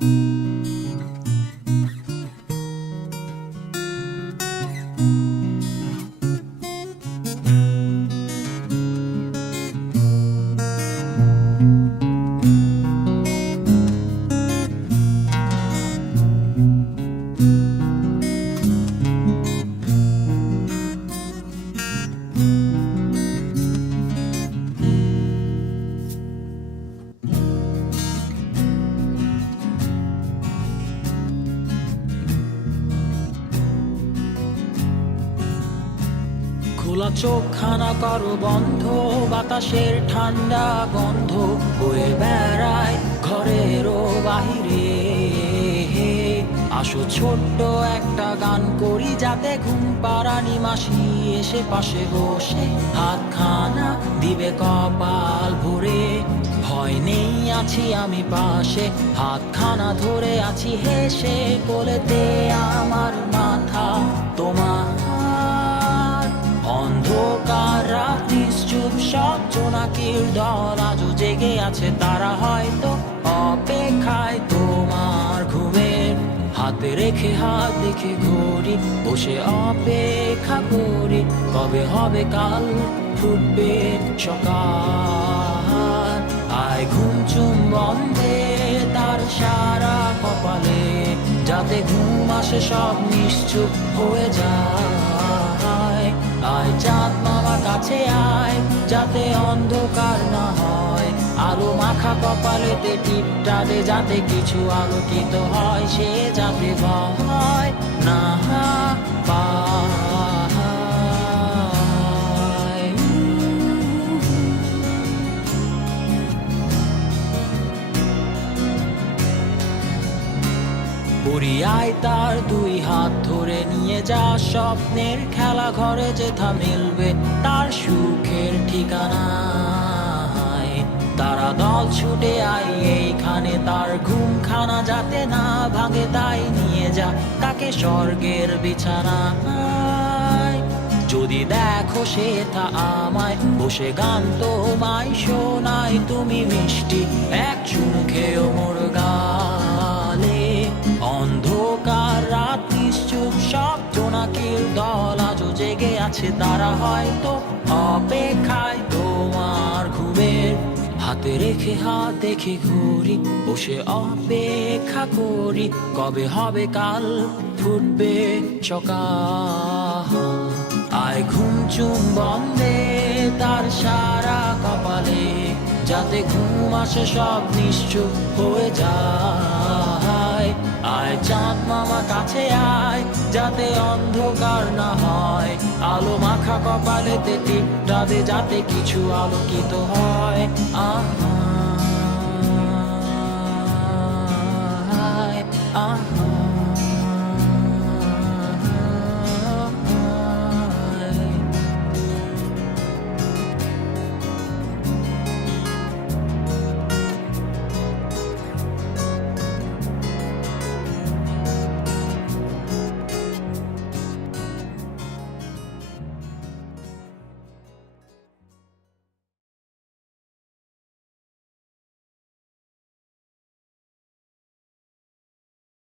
thank you খোলা চোখখানা করো বন্ধ, বাতাসের ঠান্ডা গন্ধ বয়ে বেড়ায় ঘরেরও বাহিরে। আসো ছোট্ট একটা গান করি যাতে ঘুম পাড়ানি মাসি এসে পাশে বসে হাতখানা দিবে কপাল ভরে। ভয় নেই আছি আমি পাশে, হাতখানা ধরে আছি হেসে কোলেতে আমার মাথা। তোমার জোনাকির দল আজও জেগে আছে, তারা হয়তো অপেক্ষায় তোমার ঘুমের হাতে রেখে, হাত দেখে ঘড়ি, বসে অপেক্ষা করি, কবে হবে কাল ফুটবে সকাল। আয় ঘুম চুম বন্ধে তার সারা কপালে, যাতে ঘুম আসে সব নিশ্চুপ হয়ে যায়। আয় চাঁদ মামা কাছে আয় যাতে অন্ধকার না হয়, আলো মাখা কপালেতে টিপটা দে যাতে কিছু আলোকিত হয়, সে যাতে ভয় না পুরিয়ায় তার দুই হাত ধরে নিয়ে যা, স্বপ্নের খেলা ঘরে যেথা মিলবে, তার সুখের ঠিকানা তারা দল ছুটে আই এইখানে তার ঘুমখানা যাতে না ভাঙে, তাই নিয়ে যা তাকে স্বর্গের বিছানা যদি দেখো সে তা আমায়, বসে গান তোমায় শোনায়, তুমি মিষ্টি এক চুমুখেও মোর গালে। অন্ধকার রাত নিশ্চুপ, সব জোনাকির দল জেগে আছে তারা হয়তো অপেক্ষায় তোমার ঘুমের হাতে রেখে, হাত দেখে ঘুরি, বসে অপেক্ষা করি, কবে হবে কাল ফুটবে সকাল। আয় ঘুম চুম বন্ধে তার সারা কপালে, যাতে ঘুম আসে সব নিশ্চুপ হয়ে যায়। আয় চাঁদ মামা কাছে আয়, যাতে অন্ধকার না হয়। আলো মাখা কপালেতে টিপটাতে যাতে কিছু আলোকিত হয়।